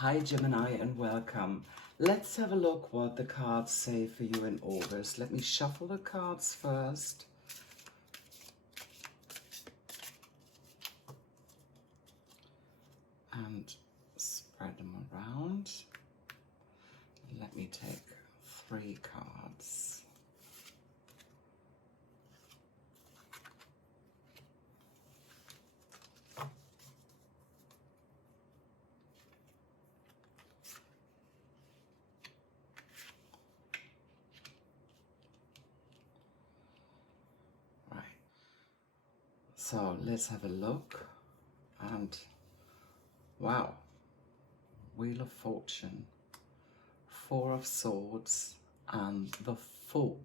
Hi Gemini and welcome. Let's have a look what the cards say for you in August. Let me shuffle the cards first. And spread them around. Let me take 3 cards. So let's have a look, and wow, Wheel of Fortune, 4 of Swords, and the Fool.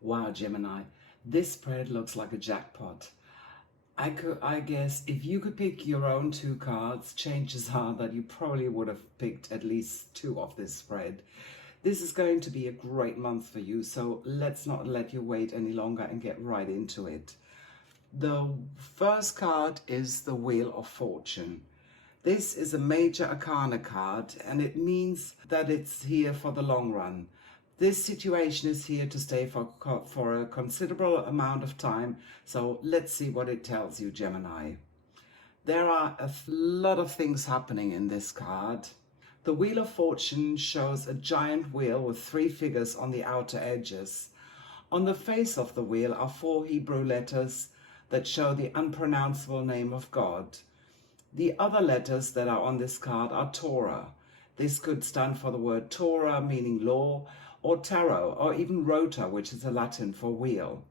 Wow, Gemini, this spread looks like a jackpot. I guess if you could pick your own 2 cards, chances are that you probably would have picked at least 2 of this spread. This is going to be a great month for you, so let's not let you wait any longer and get right into it. The first card is the Wheel of Fortune. This is a major arcana card, and it means that it's here for the long run. This situation is here to stay for a considerable amount of time, so let's see what it tells you, Gemini. There are a lot of things happening in this card. The Wheel of Fortune shows a giant wheel with 3 figures on the outer edges. On the face of the wheel are 4 Hebrew letters that show the unpronounceable name of God. The other letters that are on this card are Torah. This could stand for the word Torah, meaning law, or tarot, or even rota, which is a Latin for wheel.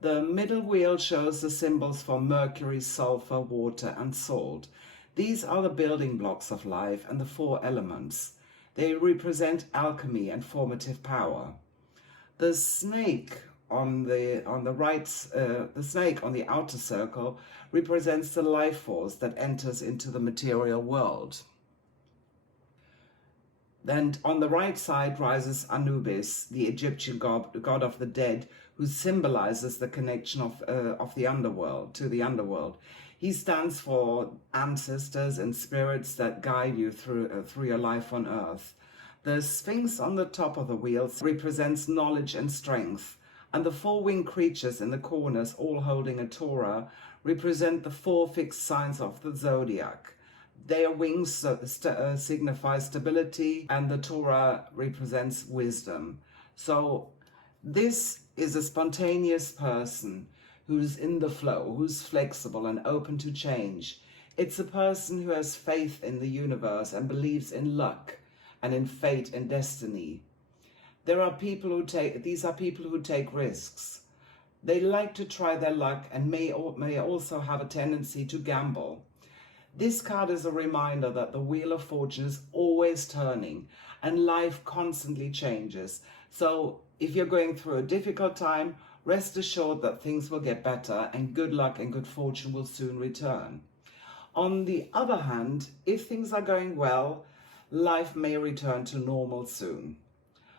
The middle wheel shows the symbols for Mercury, sulfur, water, and salt. These are the building blocks of life and the 4 elements. They represent alchemy and formative power. The snake on the snake on the outer circle represents the life force that enters into the material world. Then on the right side rises Anubis, the Egyptian god of the dead, who symbolizes the connection of the underworld to the underworld. He stands for ancestors and spirits that guide you through your life on earth. The Sphinx on the top of the wheel represents knowledge and strength, and the 4 winged creatures in the corners, all holding a Torah, represent the 4 fixed signs of the zodiac. Their wings signify stability, and the Torah represents wisdom. So this is a spontaneous person who's in the flow, who's flexible and open to change. It's a person who has faith in the universe and believes in luck and in fate and destiny. These are people who take risks. They like to try their luck and may also have a tendency to gamble. This card is a reminder that the Wheel of Fortune is always turning and life constantly changes. So if you're going through a difficult time, rest assured that things will get better and good luck and good fortune will soon return. On the other hand, if things are going well, life may return to normal soon.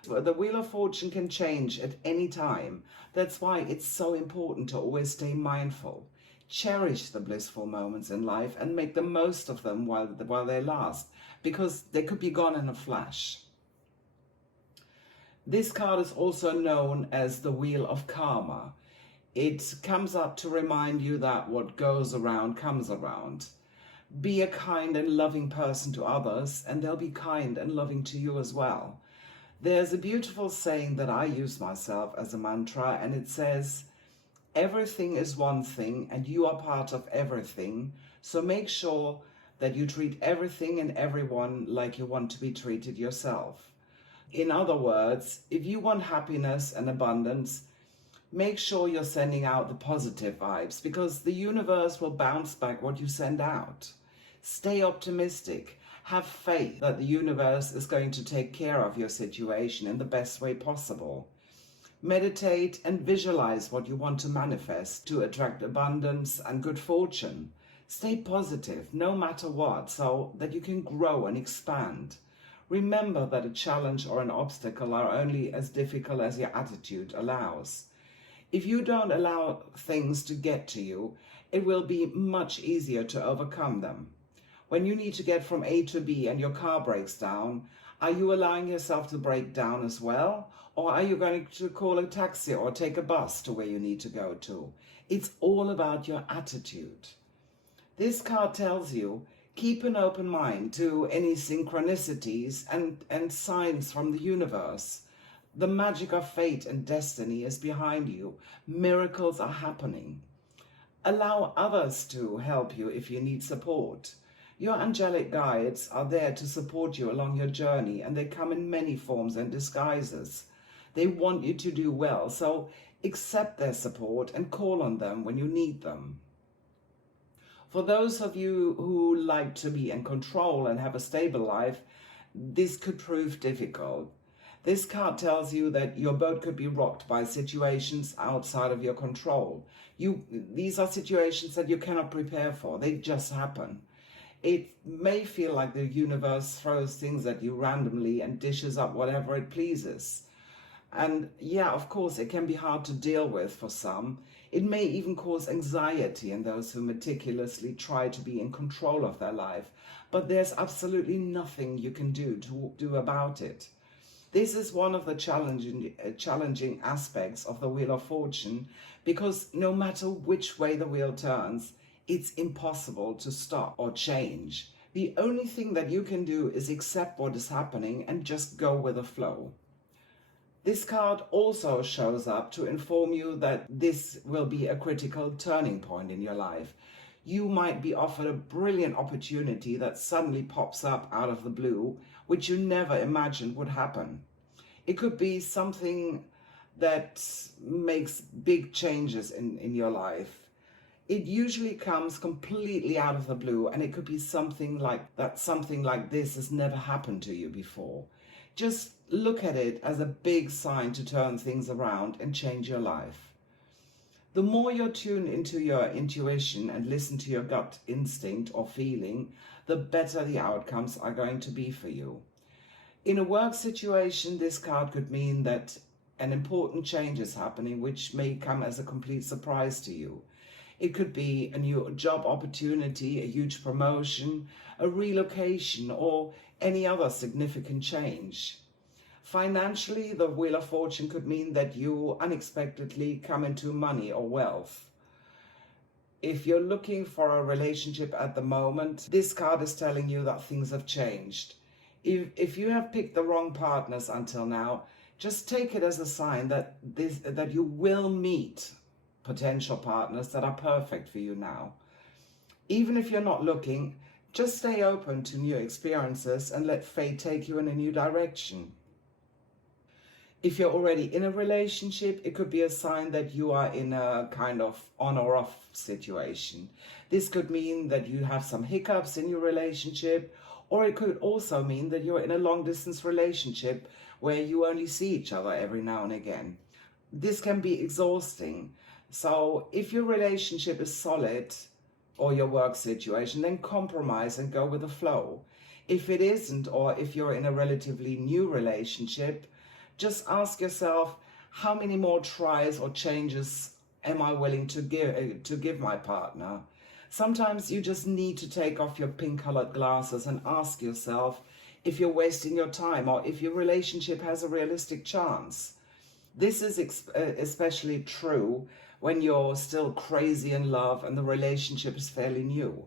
The Wheel of Fortune can change at any time. That's why it's so important to always stay mindful. Cherish the blissful moments in life and make the most of them while they last, because they could be gone in a flash. This card is also known as the Wheel of Karma. It comes up to remind you that what goes around comes around. Be a kind and loving person to others, and they'll be kind and loving to you as well. There's a beautiful saying that I use myself as a mantra, and it says, everything is one thing and you are part of everything, so make sure that you treat everything and everyone like you want to be treated yourself. In other words, if you want happiness and abundance, make sure you're sending out the positive vibes, because the universe will bounce back what you send out. Stay optimistic. Have faith that the universe is going to take care of your situation in the best way possible. Meditate and visualize what you want to manifest to attract abundance and good fortune. Stay positive no matter what, so that you can grow and expand. Remember that a challenge or an obstacle are only as difficult as your attitude allows. If you don't allow things to get to you, it will be much easier to overcome them. When you need to get from A to B and your car breaks down, are you allowing yourself to break down as well? Or are you going to call a taxi or take a bus to where you need to go to? It's all about your attitude. This card tells you, keep an open mind to any synchronicities and signs from the universe. The magic of fate and destiny is behind you. Miracles are happening. Allow others to help you if you need support. Your angelic guides are there to support you along your journey, and they come in many forms and disguises. They want you to do well, so accept their support and call on them when you need them. For those of you who like to be in control and have a stable life, this could prove difficult. This card tells you that your boat could be rocked by situations outside of your control. These are situations that you cannot prepare for. They just happen. It may feel like the universe throws things at you randomly and dishes up whatever it pleases. And yeah, of course, it can be hard to deal with for some. It may even cause anxiety in those who meticulously try to be in control of their life. But there's absolutely nothing you can do about it. This is one of the challenging aspects of the Wheel of Fortune, because no matter which way the wheel turns, it's impossible to stop or change. The only thing that you can do is accept what is happening and just go with the flow. This card also shows up to inform you that this will be a critical turning point in your life. You might be offered a brilliant opportunity that suddenly pops up out of the blue, which you never imagined would happen. It could be something that makes big changes in your life. It usually comes completely out of the blue, and it could be something like that. Something like this has never happened to you before. Just look at it as a big sign to turn things around and change your life. The more you're tuned into your intuition and listen to your gut instinct or feeling, the better the outcomes are going to be for you. In a work situation, this card could mean that an important change is happening, which may come as a complete surprise to you. It could be a new job opportunity, a huge promotion, a relocation, or any other significant change. Financially, the Wheel of Fortune could mean that you unexpectedly come into money or wealth. If you're looking for a relationship at the moment, this card is telling you that things have changed. If you have picked the wrong partners until now, just take it as a sign that you will meet potential partners that are perfect for you now. Even if you're not looking, just stay open to new experiences and let fate take you in a new direction. If you're already in a relationship, it could be a sign that you are in a kind of on or off situation. This could mean that you have some hiccups in your relationship, or it could also mean that you're in a long distance relationship where you only see each other every now and again. This can be exhausting. So if your relationship is solid, or your work situation, then compromise and go with the flow. If it isn't, or if you're in a relatively new relationship, just ask yourself, how many more tries or changes am I willing to give my partner? Sometimes you just need to take off your pink-colored glasses and ask yourself if you're wasting your time or if your relationship has a realistic chance. This is especially true when you're still crazy in love and the relationship is fairly new.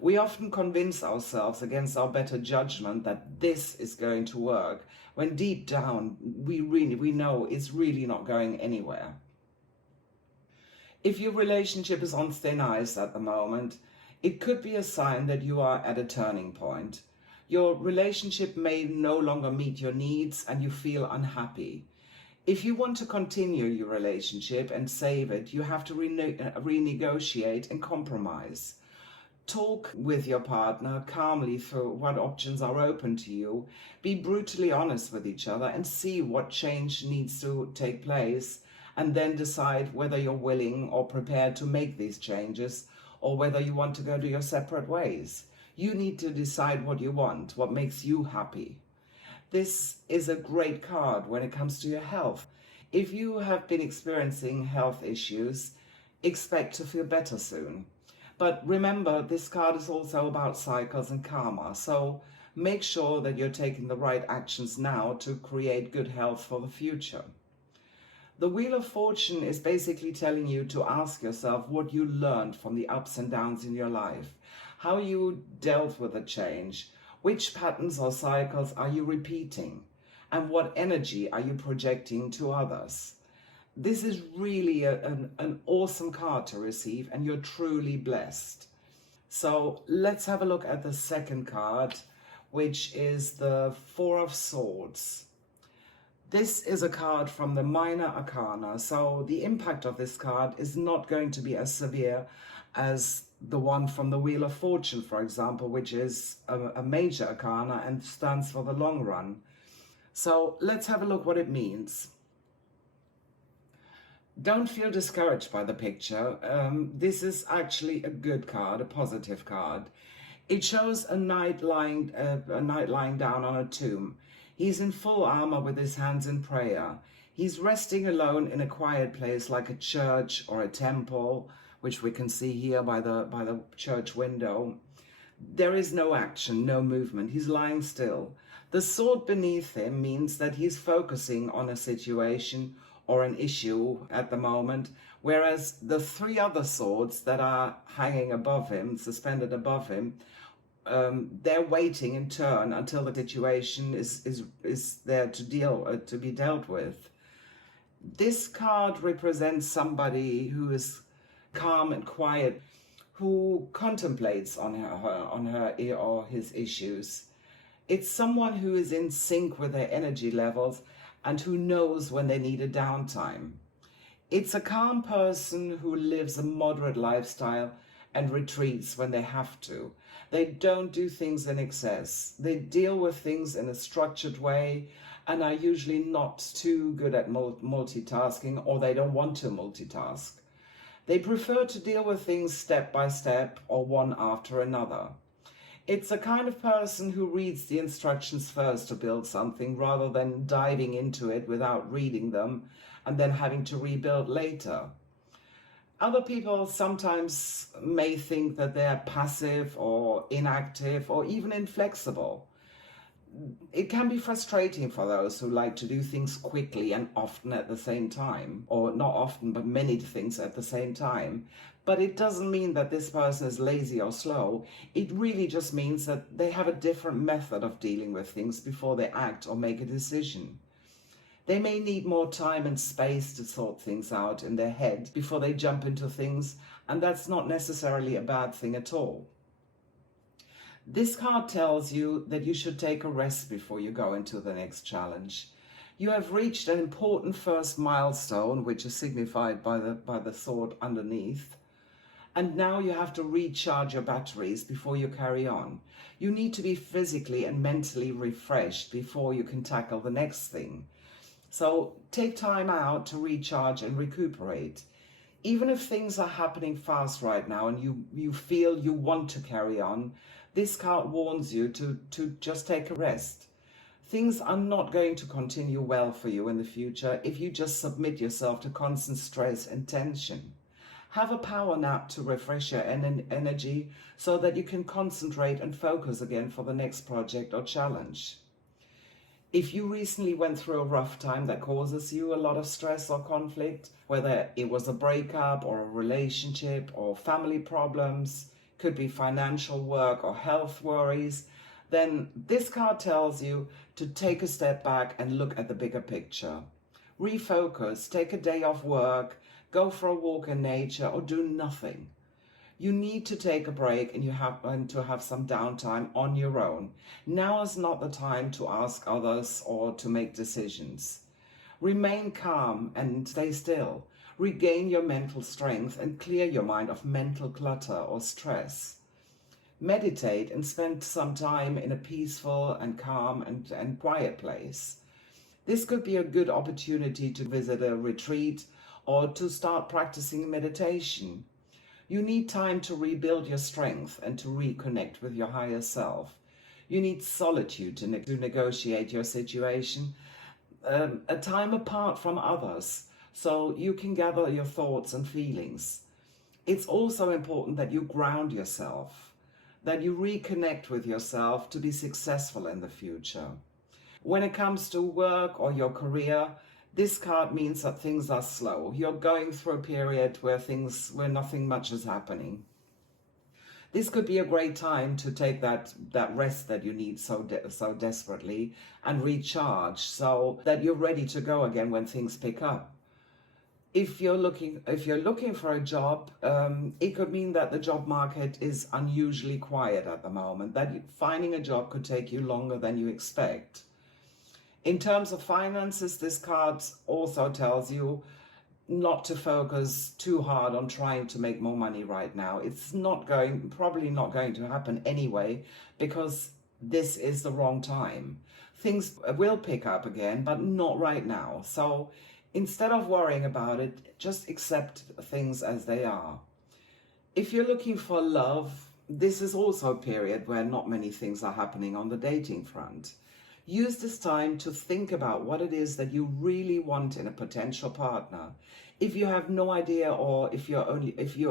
We often convince ourselves against our better judgment that this is going to work, when deep down we know it's really not going anywhere. If your relationship is on thin ice at the moment, it could be a sign that you are at a turning point. Your relationship may no longer meet your needs and you feel unhappy. If you want to continue your relationship and save it, you have to renegotiate and compromise. Talk with your partner calmly through what options are open to you. Be brutally honest with each other and see what change needs to take place, and then decide whether you're willing or prepared to make these changes, or whether you want to go to your separate ways. You need to decide what you want, what makes you happy. This is a great card when it comes to your health. If you have been experiencing health issues, expect to feel better soon. But remember, this card is also about cycles and karma. So make sure that you're taking the right actions now to create good health for the future. The Wheel of Fortune is basically telling you to ask yourself what you learned from the ups and downs in your life, how you dealt with the change, which patterns or cycles are you repeating, and what energy are you projecting to others. This is really an awesome card to receive, and you're truly blessed. So let's have a look at the second card, which is the Four of Swords. This is a card from the Minor Arcana, so the impact of this card is not going to be as severe as the one from the Wheel of Fortune, for example, which is a Major Arcana and stands for the long run. So let's have a look what it means. Don't feel discouraged by the picture. This is actually a good card, a positive card. It shows a knight lying down on a tomb. He's in full armor with his hands in prayer. He's resting alone in a quiet place like a church or a temple, which we can see here by the church window. There is no action, no movement. He's lying still. The sword beneath him means that he's focusing on a situation or an issue at the moment, whereas the three other swords that are hanging above him, suspended above him, they're waiting in turn until the situation is there to be dealt with. This card represents somebody who is calm and quiet, who contemplates on her or his issues. It's someone who is in sync with their energy levels and who knows when they need a downtime. It's a calm person who lives a moderate lifestyle and retreats when they have to. They don't do things in excess. They deal with things in a structured way and are usually not too good at multitasking, or they don't want to multitask. They prefer to deal with things step by step or one after another. It's a kind of person who reads the instructions first to build something rather than diving into it without reading them and then having to rebuild later. Other people sometimes may think that they're passive or inactive or even inflexible. It can be frustrating for those who like to do things quickly and often at the same time, or not often, but many things at the same time. But it doesn't mean that this person is lazy or slow. It really just means that they have a different method of dealing with things before they act or make a decision. They may need more time and space to sort things out in their head before they jump into things, and that's not necessarily a bad thing at all. This card tells you that you should take a rest before you go into the next challenge. You have reached an important first milestone, which is signified by the sword underneath. And now you have to recharge your batteries before you carry on. You need to be physically and mentally refreshed before you can tackle the next thing. So take time out to recharge and recuperate. Even if things are happening fast right now and you feel you want to carry on, this card warns you to just take a rest. Things are not going to continue well for you in the future if you just submit yourself to constant stress and tension. Have a power nap to refresh your energy so that you can concentrate and focus again for the next project or challenge. If you recently went through a rough time that causes you a lot of stress or conflict, whether it was a breakup or a relationship or family problems, could be financial work or health worries, then this card tells you to take a step back and look at the bigger picture. Refocus, take a day off work, go for a walk in nature, or do nothing. You need to take a break and to have some downtime on your own. Now is not the time to ask others or to make decisions. Remain calm and stay still. Regain your mental strength and clear your mind of mental clutter or stress. Meditate and spend some time in a peaceful and calm and quiet place. This could be a good opportunity to visit a retreat or to start practicing meditation. You need time to rebuild your strength and to reconnect with your higher self. You need solitude to negotiate your situation, a time apart from others, so you can gather your thoughts and feelings. It's also important that you ground yourself, that you reconnect with yourself to be successful in the future. When it comes to work or your career, this card means that things are slow. You're going through a period where nothing much is happening. This could be a great time to take that rest that you need so desperately and recharge so that you're ready to go again when things pick up. If you're looking for a job, it could mean that the job market is unusually quiet at the moment, that finding a job could take you longer than you expect. In terms of finances, this card also tells you not to focus too hard on trying to make more money right now. It's probably not going to happen anyway, because this is the wrong time. Things will pick up again, but not right now. So instead of worrying about it, just accept things as they are. If you're looking for love, this is also a period where not many things are happening on the dating front. Use this time to think about what it is that you really want in a potential partner. If you have no idea, or if you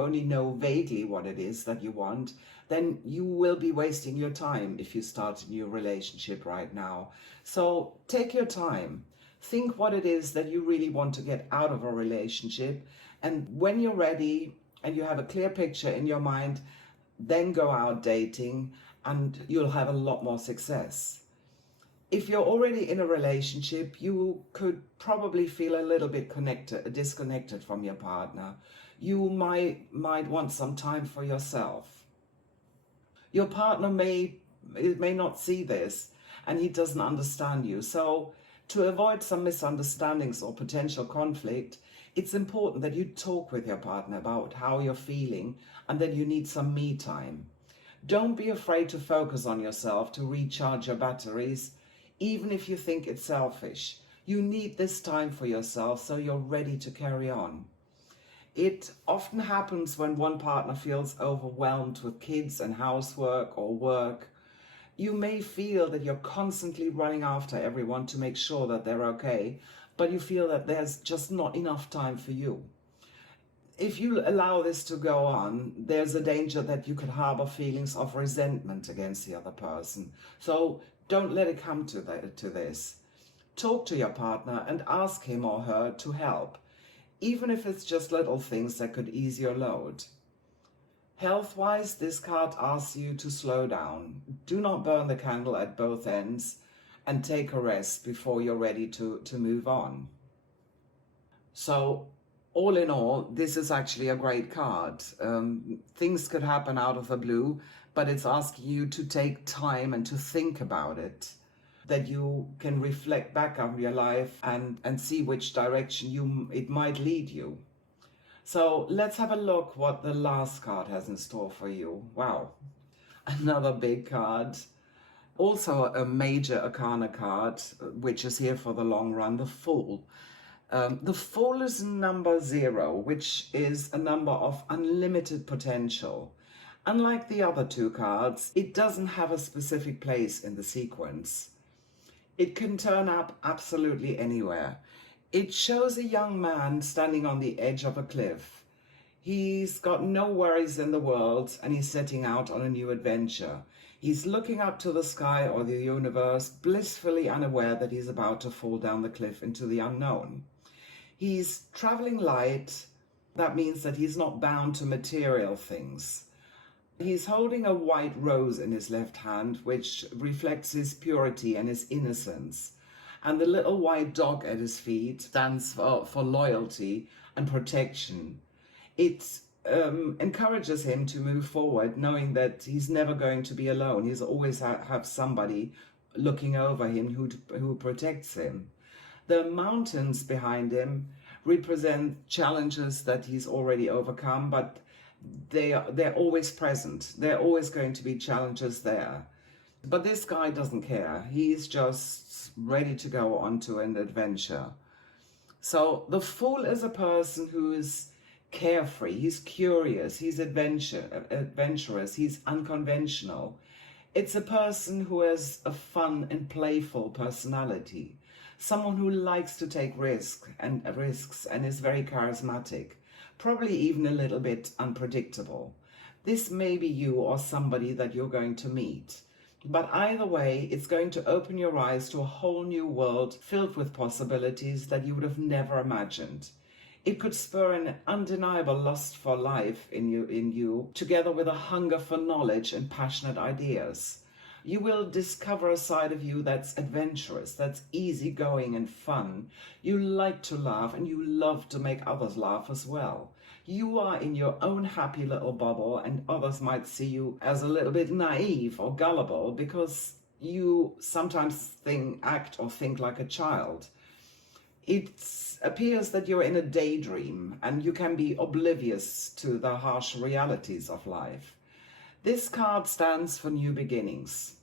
only know vaguely what it is that you want, then you will be wasting your time if you start a new relationship right now. So take your time. Think what it is that you really want to get out of a relationship, and when you're ready and you have a clear picture in your mind, then go out dating and you'll have a lot more success. If you're already in a relationship, you could probably feel a little bit disconnected from your partner. You might want some time for yourself. Your partner may not see this, and he doesn't understand you. So to avoid some misunderstandings or potential conflict, it's important that you talk with your partner about how you're feeling and that you need some me time. Don't be afraid to focus on yourself to recharge your batteries, even if you think it's selfish. You need this time for yourself so you're ready to carry on. It often happens when one partner feels overwhelmed with kids and housework or work. You may feel that you're constantly running after everyone to make sure that they're okay, but you feel that there's just not enough time for you. If you allow this to go on, there's a danger that you could harbor feelings of resentment against the other person. So don't let it come to this. Talk to your partner and ask him or her to help, even if it's just little things that could ease your load. Health-wise, this card asks you to slow down. Do not burn the candle at both ends, and take a rest before you're ready to move on. So all in all, this is actually a great card. Things could happen out of the blue, but it's asking you to take time and to think about it, that you can reflect back on your life and see which direction it might lead you. So let's have a look what the last card has in store for you. Wow, another big card. Also a major arcana card, which is here for the long run, the Fool. The Fool is number 0, which is a number of unlimited potential. Unlike the other two cards, it doesn't have a specific place in the sequence. It can turn up absolutely anywhere. It shows a young man standing on the edge of a cliff. He's got no worries in the world, and he's setting out on a new adventure. He's looking up to the sky or the universe, blissfully unaware that he's about to fall down the cliff into the unknown. He's traveling light. That means that he's not bound to material things. He's holding a white rose in his left hand, which reflects his purity and his innocence. And the little white dog at his feet stands for loyalty and protection. It encourages him to move forward, knowing that he's never going to be alone. He's always have somebody looking over him who protects him. The mountains behind him represent challenges that he's already overcome, but they're always present. There are always going to be challenges there. But this guy doesn't care. He's just ready to go on to an adventure. So the Fool is a person who is carefree, he's curious, he's adventurous, he's unconventional. It's a person who has a fun and playful personality, someone who likes to take risks and is very charismatic. probably even a little bit unpredictable. This may be you or somebody that you're going to meet. But either way, it's going to open your eyes to a whole new world filled with possibilities that you would have never imagined. It could spur an undeniable lust for life in you, together with a hunger for knowledge and passionate ideas. You will discover a side of you that's adventurous, that's easygoing and fun. You like to laugh and you love to make others laugh as well. You are in your own happy little bubble, and others might see you as a little bit naive or gullible because you sometimes act or think like a child. It appears that you're in a daydream and you can be oblivious to the harsh realities of life. This card stands for new beginnings,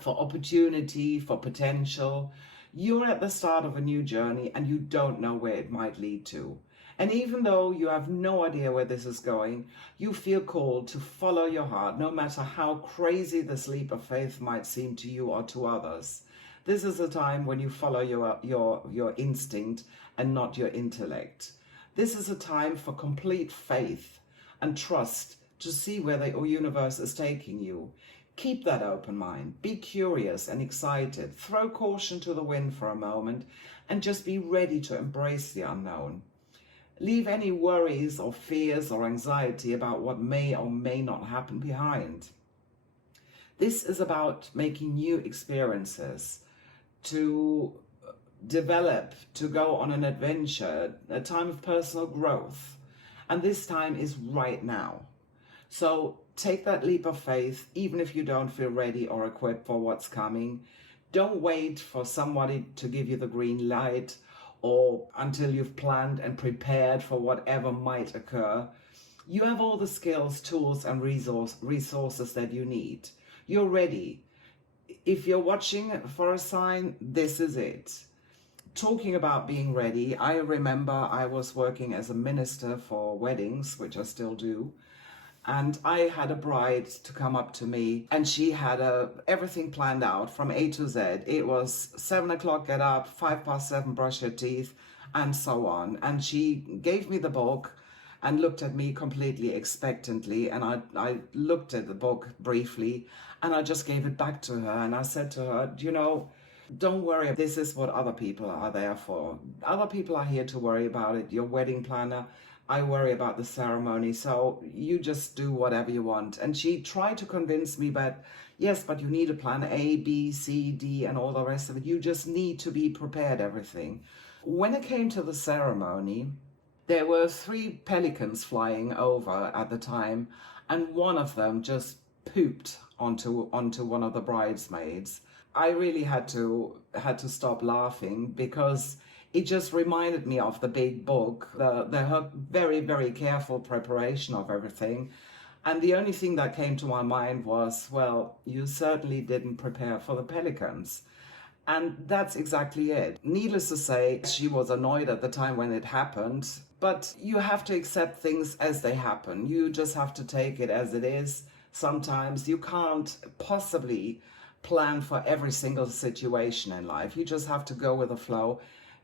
for opportunity, for potential. You're at the start of a new journey and you don't know where it might lead to. And even though you have no idea where this is going, you feel called to follow your heart, no matter how crazy this leap of faith might seem to you or to others. This is a time when you follow your instinct and not your intellect. This is a time for complete faith and trust to see where the universe is taking you. Keep that open mind. Be curious and excited. Throw caution to the wind for a moment and just be ready to embrace the unknown. Leave any worries or fears or anxiety about what may or may not happen behind. This is about making new experiences, to develop, to go on an adventure, a time of personal growth. And this time is right now. So take that leap of faith, even if you don't feel ready or equipped for what's coming. Don't wait for somebody to give you the green light or until you've planned and prepared for whatever might occur. You have all the skills, tools, and resources that you need. You're ready. If you're watching for a sign, this is it. Talking about being ready, I remember I was working as a minister for weddings, which I still do. And I had a bride to come up to me and she had everything planned out from A to Z. It was 7 o'clock, get up, 7:05, brush your teeth, and so on. And she gave me the book and looked at me completely expectantly. And I looked at the book briefly and I just gave it back to her. And I said to her, don't worry, this is what other people are there for. Other people are here to worry about it. Your wedding planner, I worry about the ceremony, so you just do whatever you want. And she tried to convince me, but yes, but you need a plan A, B, C, D, and all the rest of it. You just need to be prepared, everything. When it came to the ceremony, there were 3 pelicans flying over at the time, and one of them just pooped onto one of the bridesmaids. I really had to stop laughing because it just reminded me of the big book, the very, very careful preparation of everything. And the only thing that came to my mind was, well, you certainly didn't prepare for the pelicans. And that's exactly it. Needless to say, she was annoyed at the time when it happened, but you have to accept things as they happen. You just have to take it as it is. Sometimes you can't possibly plan for every single situation in life. You just have to go with the flow.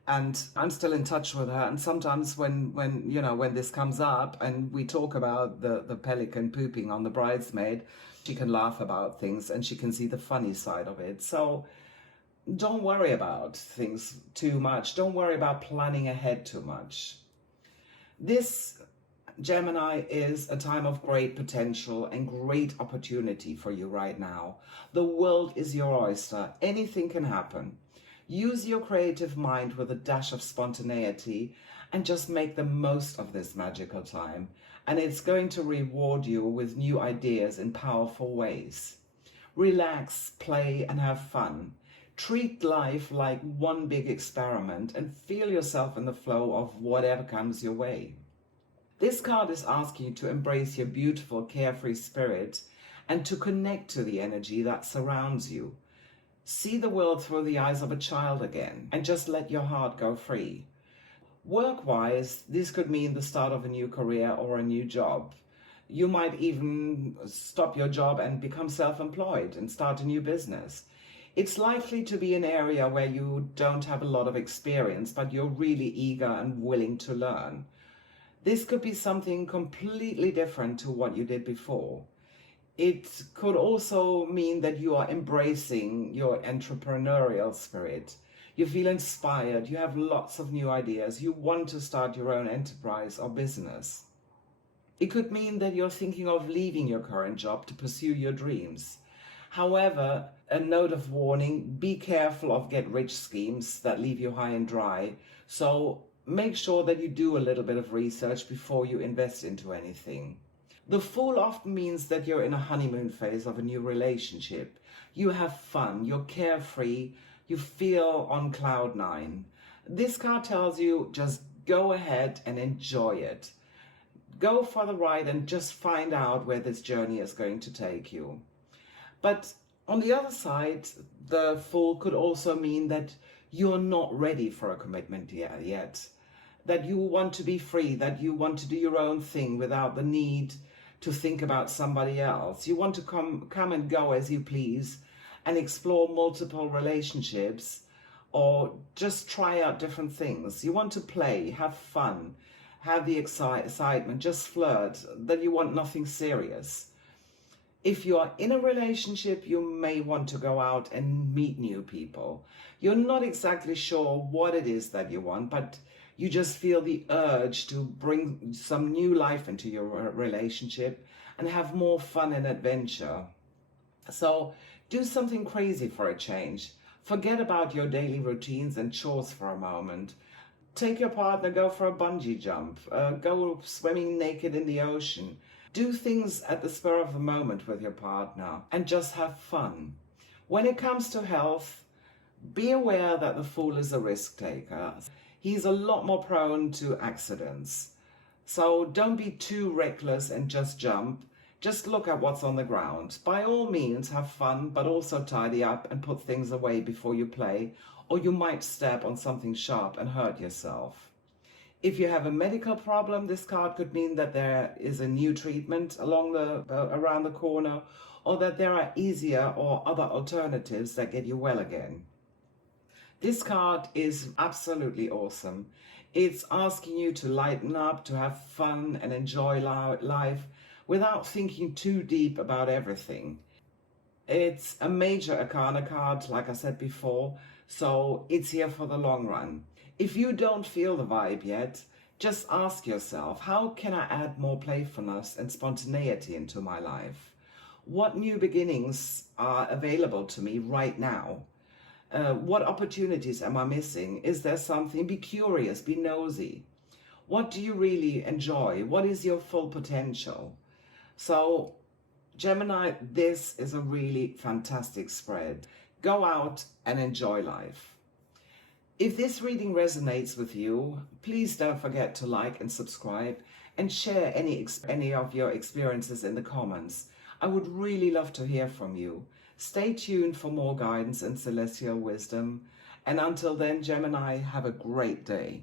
And I'm still in touch with her. And sometimes when this comes up and we talk about the pelican pooping on the bridesmaid, she can laugh about things and she can see the funny side of it. So don't worry about things too much. Don't worry about planning ahead too much. This, Gemini, is a time of great potential and great opportunity for you right now. The world is your oyster. Anything can happen. Use your creative mind with a dash of spontaneity and just make the most of this magical time. And it's going to reward you with new ideas in powerful ways. Relax, play, and have fun. Treat life like one big experiment and feel yourself in the flow of whatever comes your way. This card is asking you to embrace your beautiful, carefree spirit and to connect to the energy that surrounds you. See the world through the eyes of a child again and just let your heart go free. Work-wise, this could mean the start of a new career or a new job. You might even stop your job and become self-employed and start a new business. It's likely to be an area where you don't have a lot of experience, but you're really eager and willing to learn. This could be something completely different to what you did before. It could also mean that you are embracing your entrepreneurial spirit. You feel inspired, you have lots of new ideas, you want to start your own enterprise or business. It could mean that you're thinking of leaving your current job to pursue your dreams. However, a note of warning, be careful of get-rich schemes that leave you high and dry. So make sure that you do a little bit of research before you invest into anything. The Fool often means that you're in a honeymoon phase of a new relationship. You have fun, you're carefree, you feel on cloud nine. This card tells you just go ahead and enjoy it. Go for the ride and just find out where this journey is going to take you. But on the other side, the Fool could also mean that you're not ready for a commitment yet. That you want to be free, that you want to do your own thing without the need to think about somebody else. You want to come and go as you please and explore multiple relationships or just try out different things. You want to play, have fun, have the excitement, just flirt, that you want nothing serious. If you are in a relationship, you may want to go out and meet new people. You're not exactly sure what it is that you want, but you just feel the urge to bring some new life into your relationship and have more fun and adventure. So do something crazy for a change. Forget about your daily routines and chores for a moment. Take your partner, go for a bungee jump, go swimming naked in the ocean. Do things at the spur of the moment with your partner and just have fun. When it comes to health, be aware that the Fool is a risk taker. He's a lot more prone to accidents. So don't be too reckless and just jump. Just look at what's on the ground. By all means, have fun, but also tidy up and put things away before you play, or you might step on something sharp and hurt yourself. If you have a medical problem, this card could mean that there is a new treatment around the corner, or that there are easier or other alternatives that get you well again. This card is absolutely awesome. It's asking you to lighten up, to have fun and enjoy life without thinking too deep about everything. It's a major arcana card, like I said before, so it's here for the long run. If you don't feel the vibe yet, just ask yourself, how can I add more playfulness and spontaneity into my life? What new beginnings are available to me right now? What opportunities am I missing? Is there something? Be curious, be nosy. What do you really enjoy? What is your full potential? So, Gemini, this is a really fantastic spread. Go out and enjoy life. If this reading resonates with you, please don't forget to like and subscribe and share any of your experiences in the comments. I would really love to hear from you. Stay tuned for more guidance and celestial wisdom. And until then, Gemini, have a great day.